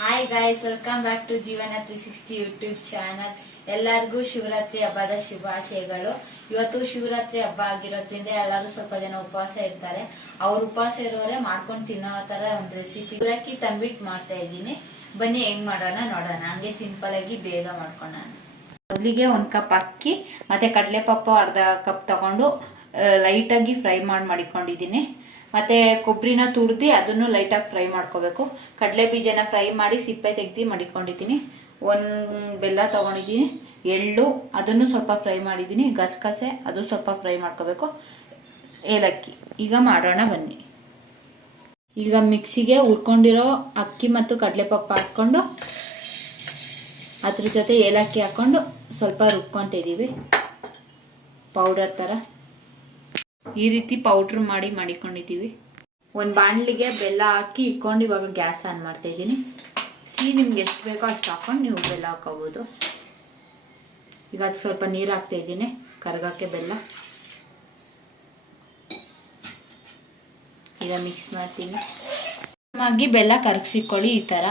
Hi guys, welcome back to Jeevana 360 YouTube channel. ಎಲ್ಲರಿಗೂ ಶಿವರಾತ್ರಿ ಹಬ್ಬದ ಶುಭಾಶಯಗಳು. ಇವತ್ತು ಶಿವರಾತ್ರಿ ಹಬ್ಬ ಆಗಿರೋದ್ರಿಂದ ಎಲ್ಲರೂ ಸ್ವಲ್ಪ ಜನ ಉಪವಾಸ ಇರ್ತಾರೆ. ಅವ್ರು ಉಪವಾಸ ಇರೋರೆ ಮಾಡ್ಕೊಂಡು ತಿನ್ನೋ ತರ ಒಂದು ರೆಸಿಪಿ ಅವಲಕ್ಕಿ ತಂಬಿಟ್ಟು ಮಾಡ್ತಾ ಇದ್ದೀನಿ. ಬನ್ನಿ ಹೆಂಗ್ ಮಾಡೋಣ ನೋಡೋಣ. ಹಂಗೆ ಸಿಂಪಲ್ ಆಗಿ ಬೇಗ ಮಾಡ್ಕೊಳ್ಳೋಣ. ಮೊದಲಿಗೆ 1 ಕಪ್ ಅಕ್ಕಿ ಮತ್ತೆ ಕಡಲೆಪಪ್ಪು ಅರ್ಧ ಕಪ್ ತಗೊಂಡು ಲೈಟಾಗಿ ಫ್ರೈ ಮಾಡಿಕೊಂಡಿದ್ದೀನಿ. ಮತ್ತು ಕೊಬ್ಬರಿನ ತುರಿದು ಅದನ್ನು ಲೈಟಾಗಿ ಫ್ರೈ ಮಾಡ್ಕೋಬೇಕು. ಕಡಲೆ ಬೀಜನ ಫ್ರೈ ಮಾಡಿ ಸಿಪ್ಪೆ ತೆಗೆದು ಮಡಿಕೊಂಡಿದ್ದೀನಿ. 1 ಬೆಲ್ಲ ತೊಗೊಂಡಿದ್ದೀನಿ. ಎಳ್ಳು ಅದನ್ನು ಸ್ವಲ್ಪ ಫ್ರೈ ಮಾಡಿದ್ದೀನಿ. ಗಸಗಸೆ ಅದು ಸ್ವಲ್ಪ ಫ್ರೈ ಮಾಡ್ಕೋಬೇಕು. ಏಲಕ್ಕಿ. ಈಗ ಮಾಡೋಣ ಬನ್ನಿ. ಈಗ ಮಿಕ್ಸಿಗೆ ಹುರ್ಕೊಂಡಿರೋ ಅಕ್ಕಿ ಮತ್ತು ಕಡಲೆಪಪ್ಪು ಹಾಕ್ಕೊಂಡು ಅದ್ರ ಜೊತೆ ಏಲಕ್ಕಿ ಹಾಕ್ಕೊಂಡು ಸ್ವಲ್ಪ ರುಬ್ಕೊತಿದ್ದೀವಿ ಪೌಡರ್ ಥರ. ಈ ರೀತಿ ಪೌಡ್ರ್ ಮಾಡಿಕೊಂಡಿದ್ದೀವಿ. 1 ಬಾಣಲಿಗೆ ಬೆಲ್ಲ ಹಾಕಿ ಇಟ್ಕೊಂಡು ಇವಾಗ ಗ್ಯಾಸ್ ಆನ್ ಮಾಡ್ತಾ ಇದ್ದೀನಿ. ಸಿಹಿ ನಿಮ್ಗೆ ಎಷ್ಟು ಬೇಕೋ ಅಷ್ಟು ಹಾಕ್ಕೊಂಡು ನೀವು ಬೆಲ್ಲ ಹಾಕೋಬೋದು. ಈಗ ಅದು ಸ್ವಲ್ಪ ನೀರು ಹಾಕ್ತಾ ಇದ್ದೀನಿ ಕರ್ಗೋಕ್ಕೆ ಬೆಲ್ಲ. ಈಗ ಮಿಕ್ಸ್ ಮಾಡ್ತೀನಿ. ಆಗಿ ಬೆಲ್ಲ ಕರಗಿಸಿಕೊಳ್ಳಿ ಈ ಥರ.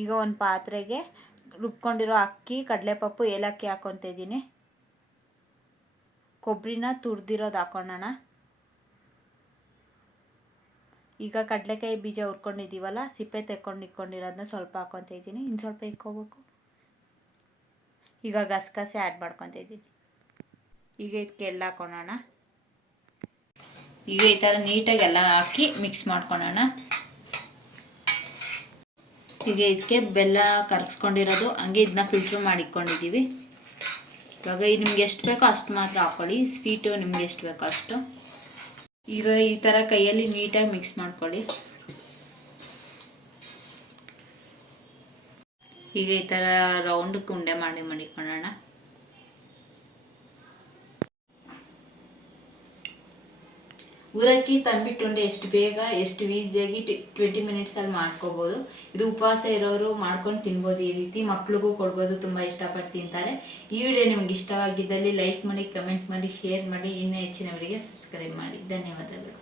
ಈಗ ಒಂದು ಪಾತ್ರೆಗೆ ರುಬ್ಕೊಂಡಿರೋ ಅಕ್ಕಿ ಕಡಲೆಪಪ್ಪು ಏಲಕ್ಕಿ ಹಾಕ್ಕೊತ ಇದ್ದೀನಿ. ಕೊಬ್ಬರಿನ ತುರಿದಿರೋದು ಹಾಕೊಳ್ಳೋಣ. ಈಗ ಕಡಲೆಕಾಯಿ ಬೀಜ ಹುರ್ಕೊಂಡಿದ್ದೀವಲ್ಲ, ಸಿಪ್ಪೆ ತೆಕ್ಕೊಂಡು ಇಟ್ಕೊಂಡಿರೋದನ್ನ ಸ್ವಲ್ಪ ಹಾಕ್ಕೊತ ಇದ್ದೀನಿ. ಇನ್ನು ಸ್ವಲ್ಪ ಇಕ್ಕೋಬೇಕು. ಈಗ ಗಸಗಸೆ ಆ್ಯಡ್ ಮಾಡ್ಕೊತ ಇದ್ದೀನಿ. ಈಗ ಇದಕ್ಕೆ ಎಲ್ಲ ಹಾಕೊಳ್ಳೋಣ. ಈಗ ಈ ಥರ ನೀಟಾಗಿ ಎಲ್ಲ ಹಾಕಿ ಮಿಕ್ಸ್ ಮಾಡ್ಕೊಳ್ಳೋಣ. ಈಗ ಇದಕ್ಕೆ ಬೆಲ್ಲ ಕರಗಿಸ್ಕೊಂಡಿರೋದು ಹಂಗೆ ಇದನ್ನ ಫಿಲ್ಟ್ರ್ ಮಾಡಿಕೊಂಡಿದ್ದೀವಿ. ಇವಾಗ ನಿಮ್ಗೆ ಎಷ್ಟು ಬೇಕೋ ಅಷ್ಟು ಮಾತ್ರ ಹಾಕ್ಕೊಳ್ಳಿ. ಸ್ವೀಟು ನಿಮ್ಗೆ ಎಷ್ಟು ಬೇಕೋ ಅಷ್ಟು. ಈಗ ಈ ಥರ ಕೈಯಲ್ಲಿ ನೀಟಾಗಿ ಮಿಕ್ಸ್ ಮಾಡ್ಕೊಳ್ಳಿ. ಈಗ ಈ ಥರ ರೌಂಡಕ್ಕೆ ಉಂಡೆ ಮಾಡಿಕೊಳ್ಳೋಣ. ಅವಲಕ್ಕಿ ತಂಬಿಟ್ಟು ಉಂಡೆ ಎಷ್ಟು ಬೇಗ ಎಷ್ಟು ಈಸಿಯಾಗಿ 20 ಮಿನಿಟ್ಸಲ್ಲಿ ಮಾಡ್ಕೋಬೋದು. ಇದು ಉಪವಾಸ ಇರೋರು ಮಾಡ್ಕೊಂಡು ತಿನ್ಬೋದು. ಈ ರೀತಿ ಮಕ್ಳಿಗೂ ಕೊಡ್ಬೋದು, ತುಂಬ ಇಷ್ಟಪಟ್ಟು ತಿಂತಾರೆ. ಈ ವಿಡಿಯೋ ನಿಮ್ಗೆ ಇಷ್ಟವಾಗಿದ್ದಲ್ಲಿ ಲೈಕ್ ಮಾಡಿ, ಕಮೆಂಟ್ ಮಾಡಿ, ಶೇರ್ ಮಾಡಿ. ಇನ್ನೂ ಹೆಚ್ಚಿನವರಿಗೆ ಸಬ್ಸ್ಕ್ರೈಬ್ ಮಾಡಿ. ಧನ್ಯವಾದಗಳು.